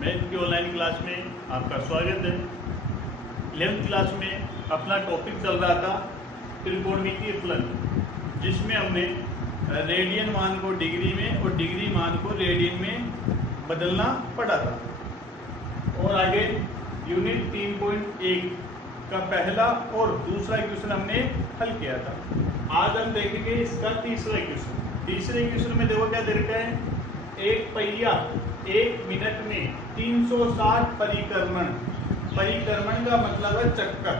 Math की online class में आपका स्वागत है। 11th क्लास में अपना टॉपिक चल रहा था त्रिकोणमितीय फलन, जिसमें हमने रेडियन मान को डिग्री में और डिग्री मान को रेडियन में बदलना पड़ा था। और आगे यूनिट 3.1 का पहला और दूसरा क्वेश्चन हमने हल किया था। आज हम देखेंगे इसका तीसरा क्वेश्चन। तीसरे क्वेश्चन में देखो क्या दे रखा है, एक पहिया 1 मिनट में 360 परिक्रमण, परिक्रमण का मतलब है चक्कर,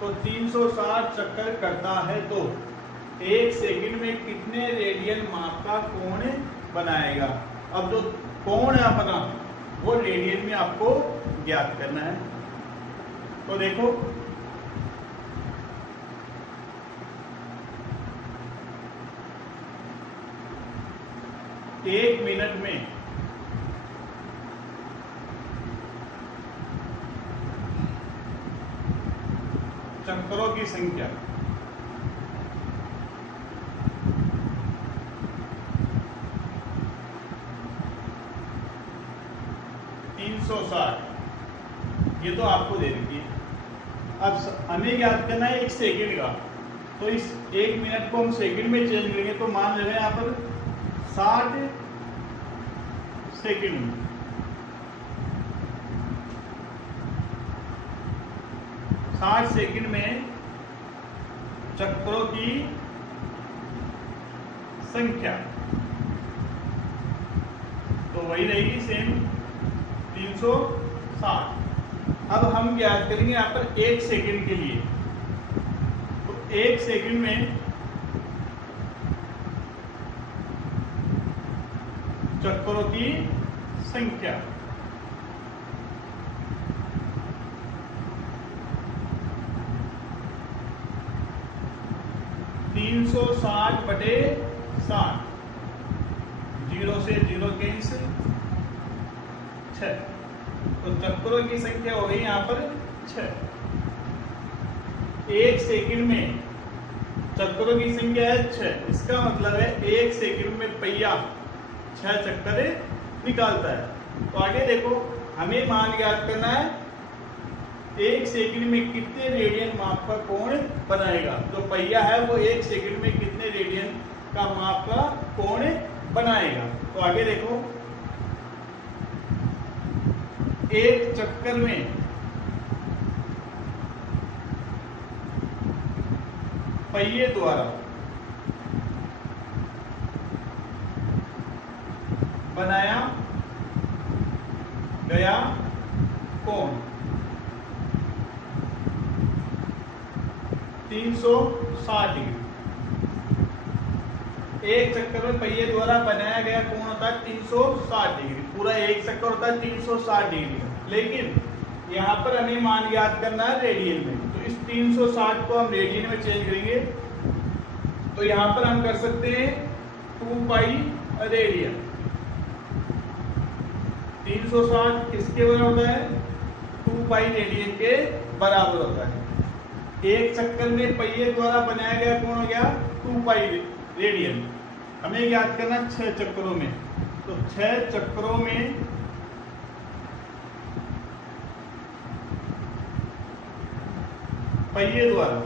तो 360 चक्कर करता है तो 1 सेकंड में कितने रेडियन माप का कोण बनाएगा। अब जो कोण है अपना वो रेडियन में आपको ज्ञात करना है। तो देखो एक मिनट में चक्करों की संख्या 360, ये तो आपको दे दी है। अब हमें याद करना है 1 सेकंड का, तो इस 1 मिनट को हम सेकंड में चेंज करेंगे तो मान ले रहे हैं यहाँ पर 60 सेकंड में। 60 सेकंड में चक्करों की संख्या तो वही रहेगी सेम 360। अब हम ज्ञात करेंगे यहाँ पर 1 सेकंड के लिए, तो 1 सेकंड में चक्करों की संख्या (360/60), 0 से 0 कैंसिल 6, तो चक्करों की संख्या हो गई यहाँ पर 6। 1 सेकंड में चक्करों की संख्या है 6, इसका मतलब है 1 सेकंड में पहिया 6 चक्कर निकालता है। तो आगे देखो हमें मान ज्ञात करना है 1 सेकंड में कितने रेडियन माप का कोण बनाएगा। जो पहिया है वो 1 सेकंड में कितने रेडियन का माप का कोण बनाएगा। तो आगे देखो एक चक्कर में पहिए द्वारा बनाया गया कोण 360 डिग्री। एक चक्कर में पहिए द्वारा बनाया गया कोण होता है 360 डिग्री, पूरा एक चक्कर होता है 360 डिग्री। लेकिन यहाँ पर हमें मान ज्ञात करना है रेडियन में, तो इस 360 को हम रेडियन में चेंज करेंगे। तो यहाँ पर हम कर सकते हैं 2 पाई रेडियन। 360 किसके बराबर होता है, 2 पाई रेडियन के बराबर होता है। एक चक्कर में पहिए द्वारा बनाया गया कोण हो गया 2 पाई रेडियन। हमें ज्ञात करना 6 चक्करों में, तो 6 चक्करों में पहिए द्वारा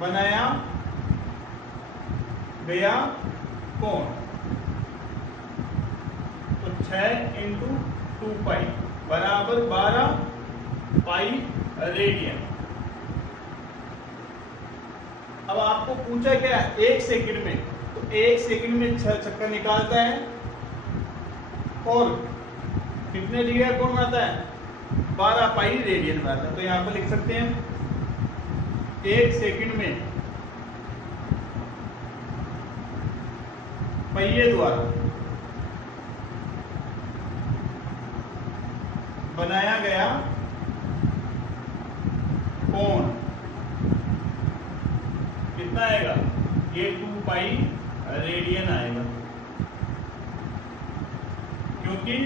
बनाया गया कोण, तो 6 × 2 पाई बराबर 12 पाई रेडियन। अब आपको पूछा क्या है 1 सेकंड में, तो 1 सेकंड में 6 चक्कर निकालता है और कितने डिग्री का कोण आता है, 12 पाई रेडियन बनाता है। तो यहाँ पर लिख सकते हैं 1 सेकंड में पहिए द्वारा बनाया गया कोण कितना आएगा, ये 2 पाई रेडियन आएगा। क्योंकि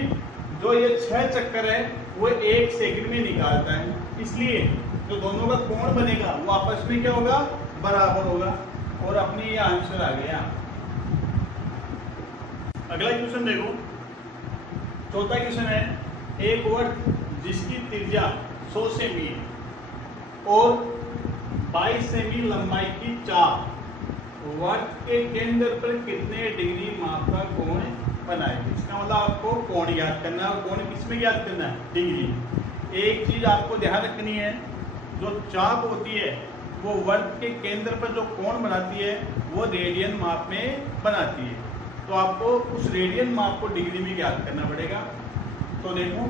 जो ये 6 चक्कर है वो 1 सेकंड में निकालता है, इसलिए जो दोनों का कोण बनेगा वो आपस में क्या होगा, बराबर होगा। और अपनी ये आंसर आ गया। अगला क्वेश्चन देखो, चौथा क्वेश्चन है, एक वर्ग जिसकी त्रिज्या 100 सेमी है और 22 सेमी लंबाई की चाप वर्ग के केंद्र पर कितने डिग्री माप का कोण बनाएगी। इसका मतलब आपको कोण ज्ञात करना है, और कोण किसमें ज्ञात करना है, डिग्री। एक चीज आपको ध्यान रखनी है, जो चाप होती है वो वर्ग के केंद्र पर जो कोण बनाती है वो रेडियन माप में बनाती है, तो आपको उस रेडियन माप को डिग्री में ज्ञात करना पड़ेगा। तो देखो,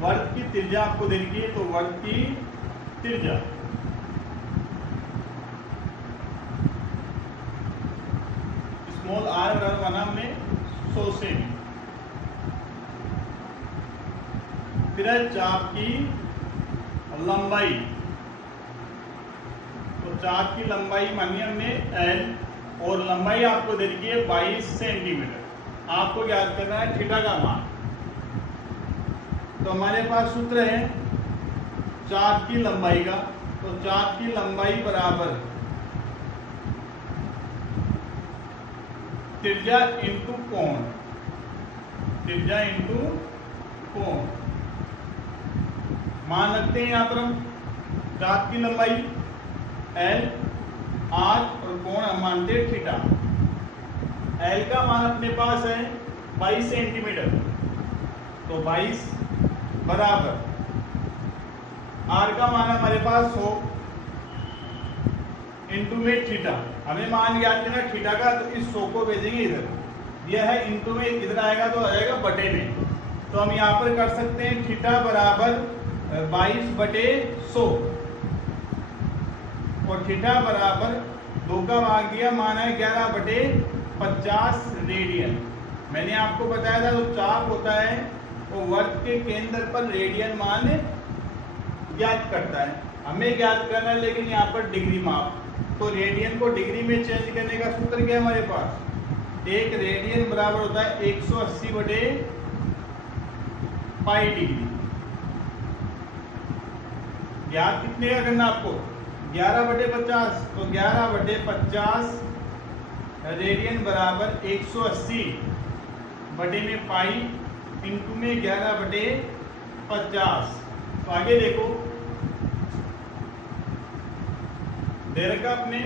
वर्ग की त्रिज्या आपको दे रखी है, तो वर्ग की त्रिज्या स्मॉल आर बना हमने 100 सेमी। फिर है चाप की लंबाई, तो चाप की लंबाई मानिए हमने एल, और लंबाई आपको दे रखी है 22 सेंटीमीटर। आपको ज्ञात करना है थीटा का मान। तो हमारे पास सूत्र है चाप की लंबाई का, तो चाप की लंबाई बराबर त्रिज्या इंटू कोण, त्रिज्या इंटू कोण। मान रखते हैं यहाँ पर हम चाप की लंबाई एल, आर और कोण हम मानते हैं थीटा। एल का मान अपने पास है 22 सेंटीमीटर, तो 22 बराबर आर का मान हमारे पास 100 इंटू में थीटा। हमें मान ज्ञात करना थीटा का, तो इस 100 को भेजेंगे इधर, यह है इंटू में, इधर आएगा तो आएगा बटे में। तो हम यहाँ पर कर सकते हैं थीटा बराबर 22/100 और थीटा बराबर 2 का भाग दिया, मान है 11/50 रेडियन। मैंने आपको बताया था, जो चाप होता है वो वर्ग के केंद्र पर रेडियन मान ज्ञात करता है। हमें ज्ञात करना है लेकिन यहाँ पर डिग्री माप, तो रेडियन को डिग्री में चेंज करने का सूत्र क्या है हमारे पास, एक रेडियन बराबर होता है 180/पाई डिग्री। ज्ञात कितने का करना आपको, 11/50, तो 11/50 रेडियन बराबर 180 बटे में पाई इंटू में 11/50। तो आगे देखो, दे रखा अपने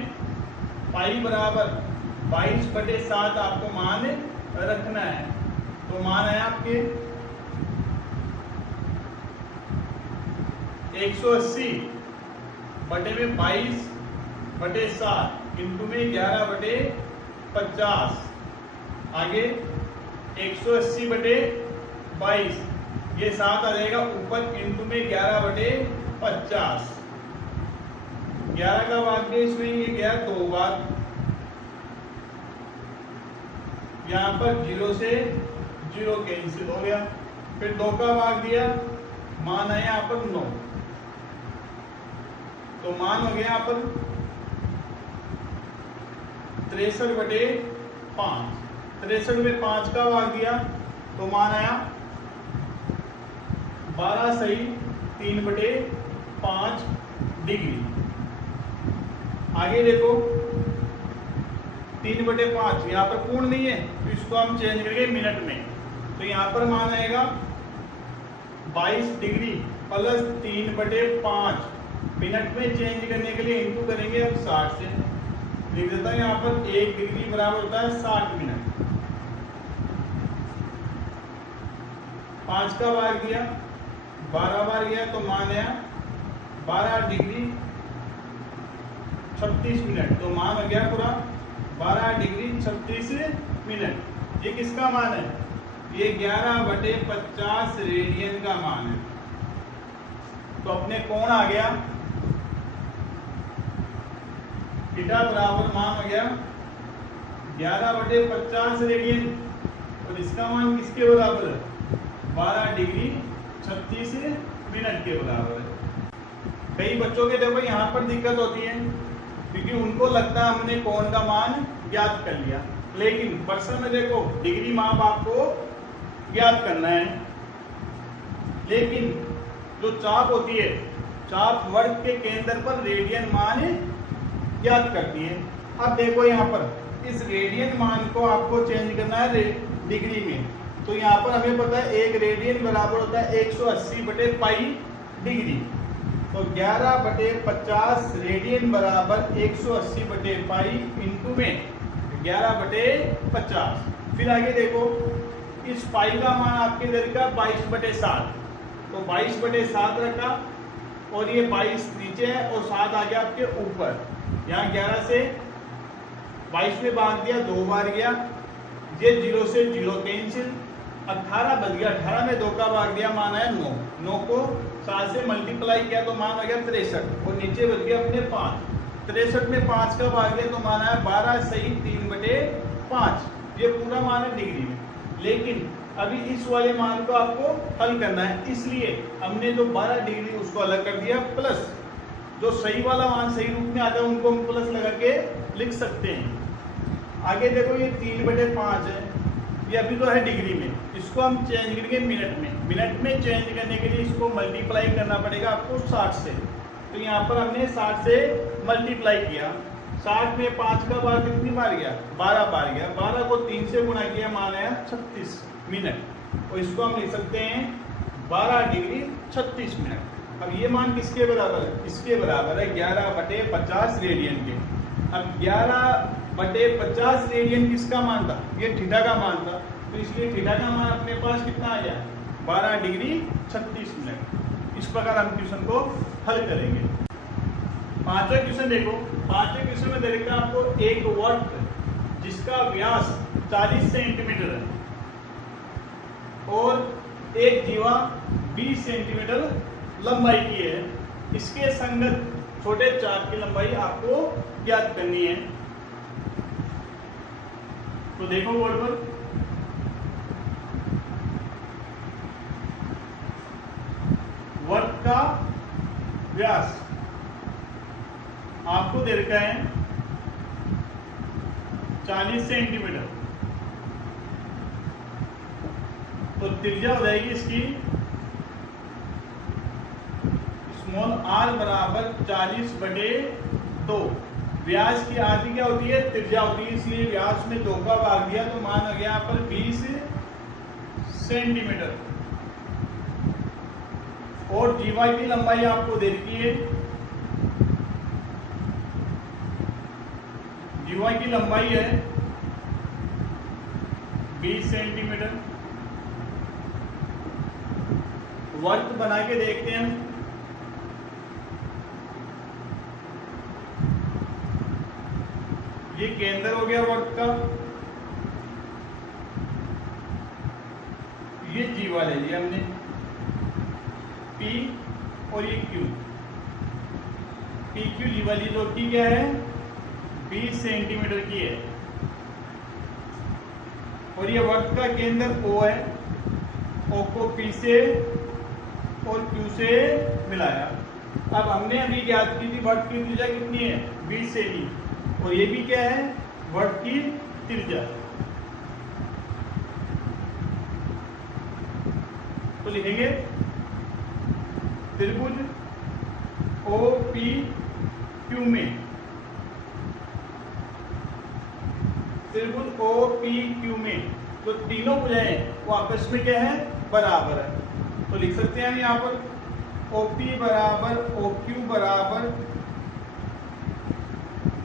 पाई बराबर 22/7 आपको मान रखना है। तो मान है आपके 180 बटे में 22/7 इंटू में 11/50। आगे 180/22, ये 7 आ जाएगा ऊपर, इंटू में 11/50। 11 का भाग दे इसमें, ये गया 2 बार, यहाँ पर 0 से 0 कैंसिल हो गया। फिर 2 का भाग दिया, मान है यहाँ पर 9, तो मान हो गया यहाँ पर 63/5। 63 में 5 का भाग दिया, तो मान आया 12 सही 3/5 डिग्री। आगे देखो 3/5, यहाँ पर पूर्ण नहीं है तो इसको हम चेंज करेंगे मिनट में, तो यहाँ पर मान आएगा 22 डिग्री प्लस 3/5। मिनट में चेंज करने के लिए इंटू करेंगे हम 60 से, लिख देता हूँ यहाँ पर 1 डिग्री बराबर होता है 60 मिनट। 5 का भाग दिया, 12 बार गया, तो मान आया 12 डिग्री 36 मिनट। तो मान हो गया पूरा 12 डिग्री 36 मिनट। ये किसका मान है, ये 11/50 रेडियन का मान है। तो अपने कोण आ गया थीटा बराबर मान हो गया 11/50 रेडियन, और इसका मान किसके बराबर है, 12 डिग्री 36 मिनट के बराबर है। कई बच्चों के देखो यहाँ पर दिक्कत होती है, क्योंकि उनको लगता है हमने कोण का मान ज्ञात कर लिया, लेकिन प्रश्न में देखो डिग्री माप आपको ज्ञात करना है। लेकिन जो चाप होती है, चाप वर्ग के केंद्र पर रेडियन मान ज्ञात करनी है। अब देखो यहाँ पर इस रेडियन मान को आपको चेंज करना है डिग्री में। तो यहाँ पर हमें पता है एक रेडियन बराबर होता है 180/पाई डिग्री। तो 11/50 रेडियन बराबर 180/पाई इंटू में 11/50। फिर आगे देखो इस पाई का मान आपके इधर का 22/7, तो 22/7 रखा और ये 22 नीचे है और 7 आ गया आपके ऊपर। यहाँ 11 से 22 में भाग दिया, 2 बार गया, ये 0 से 0 कैंसिल, 18 बच गया, 18 में 2 का भाग दिया, मान आया 9, 9 को 7 से मल्टीप्लाई किया तो मान आ गया 63 और नीचे बच गया अपने 5, 63 में 5 का भाग दिया तो मान आया 12 सही 3/5। ये पूरा मान है डिग्री में। लेकिन अभी इस वाले मान को आपको हल करना है, इसलिए हमने जो 12 डिग्री उसको अलग कर दिया, प्लस जो सही वाला मान सही रूप में आता है उनको हम प्लस लगा के लिख सकते हैं। आगे देखो ये 3/5 है, ये अभी तो है डिग्री में, इसको हम चेंज करेंगे मिनट में। मिनट में चेंज करने के लिए इसको मल्टीप्लाई करना पड़ेगा आपको 60 से। तो यहाँ पर हमने 60 से मल्टीप्लाई किया, 60 में 5 का बार कितनी बार गया, 12 बार गया, 12 को 3 से गुणा किया, मान आया 36 मिनट। और इसको हम लिख सकते हैं 12 डिग्री 36 मिनट। अब ये मान किसके बराबर है, इसके बराबर है 11/50 रेडियन के। अब 11/50 रेडियन किसका मान था, ये थीटा का मान था, तो इसलिए थीटा का मान अपने पास कितना आ गया, 12 डिग्री 36 मिनट। इस प्रकार हम क्वेश्चन को हल करेंगे। पांचवा क्वेश्चन देखो, पांचवें क्वेश्चन में दे रखा है आपको एक वर्क जिसका व्यास 40 सेंटीमीटर है और एक जीवा 20 सेंटीमीटर लंबाई की है, इसके संगत छोटे चार्ट की लंबाई आपको ज्ञात करनी है। तो देखो बोर्ड पर, वर्क का व्यास आपको दे रखा है 40 सेंटीमीटर, तो त्रिज्या हो जाएगी इसकी स्मॉल r बराबर 40/2। व्यास की आधी क्या होती है, त्रिज्या होती है, इसलिए व्यास में 2 का भाग दिया तो मान आ गया यहाँ पर 20 सेंटीमीटर। और जीवा की लंबाई आपको दे रखी है, जीवा की लंबाई है 20 सेंटीमीटर। वर्क बना के देखते हैं हम। ये केंद्र हो गया वर्क का, ये जीवा ले लिया हमने P और ये Q, PQ जीवा ली जो की क्या है 20 सेंटीमीटर की है, और ये वर्क का केंद्र O है, O को P से और Q से मिलाया। अब हमने अभी ज्ञात की थी वर्क की त्रिज्या कितनी है 20 सेमी, और ये भी क्या है वर्क की त्रिज्या। तो लिखेंगे त्रिभुज OPQ में, त्रिभुज OPQ में जो तीनों भुजाएं वो आपस में क्या है बराबर है। तो लिख सकते हैं यहाँ पर OP बराबर OQ बराबर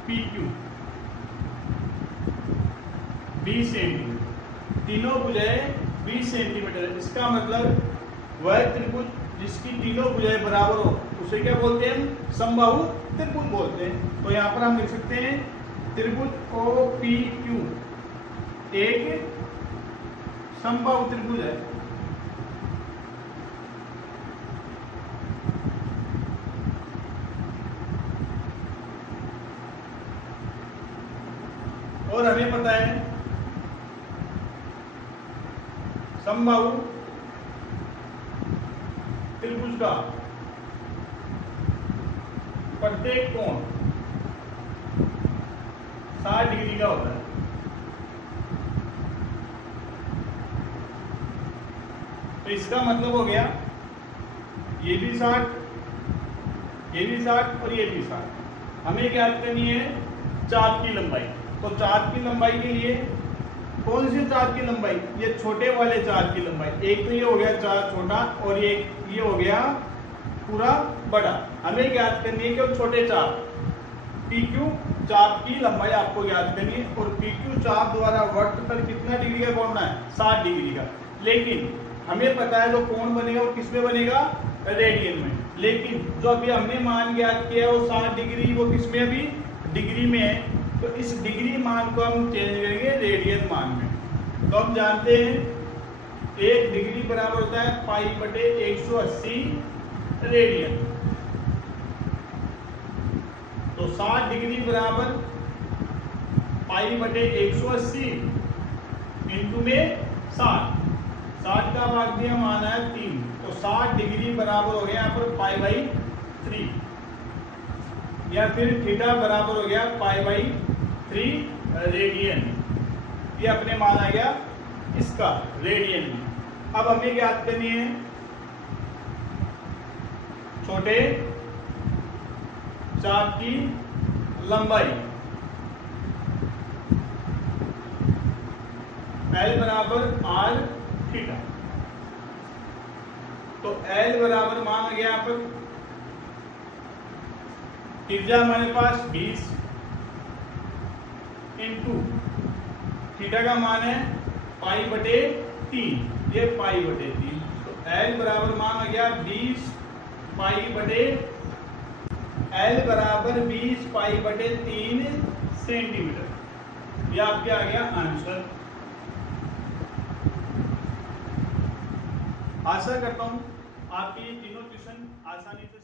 PQ 20 सेंटीमीटर, तीनों भुजाएं 20 सेंटीमीटर। इसका मतलब वह त्रिभुज जिसकी तीनों भुजाएं बराबर हो उसे क्या बोलते हैं, समबाहु त्रिभुज बोलते हैं। तो यहाँ पर हम लिख सकते हैं त्रिभुज OPQ एक समबाहु त्रिभुज है। और हमें पता है समबाहु त्रिभुज का प्रत्येक कोण 60 डिग्री का होता है। तो इसका मतलब हो गया ये भी 60, ये भी 60 और ये भी 60। हमें ज्ञात करनी है चाप की लंबाई। तो चाप की लंबाई के लिए कौन सी चाप की लंबाई, ये छोटे वाले चाप की लंबाई। एक तो ये हो गया चाप छोटा और ये हो गया पूरा बड़ा। हमें ज्ञात करनी है कि छोटे चाप PQ चाप की लंबाई आपको ज्ञात करनी है और PQ चाप द्वारा वर्त पर कितना डिग्री का कोण है, 60 डिग्री का। लेकिन हमें पता है जो कोण बनेगा वो किस में बनेगा, रेडियन में। लेकिन जो अभी हमने मान ज्ञात किया है वो 60 डिग्री, वो किस में अभी डिग्री में है। तो इस डिग्री मान को हम चेंज करेंगे रेडियन मान में। तो हम जानते हैं 1 डिग्री बराबर होता है π/180 रेडियन। तो 60 डिग्री बराबर π/180 इंटू में 60 का भाग दिया माना है 3। तो 60 डिग्री बराबर हो गया यहाँ पर π/3 या फिर थीटा बराबर हो गया π/3 रेडियन। ये अपने मान आ गया इसका रेडियन में। अब हमें ज्ञात करनी है छोटे चाप की लंबाई। L बराबर R थीटा। तो L बराबर मान आ गया यहाँ पर, त्रिज्या हमारे पास 20 इंटू थीटा का मान है π/3, ये π/3। तो L बराबर मान आ गया 20 π/3 सेंटीमीटर। ये आपके आ गया आंसर। आशा करता हूं आपके ये तीनों क्वेश्चन आसानी से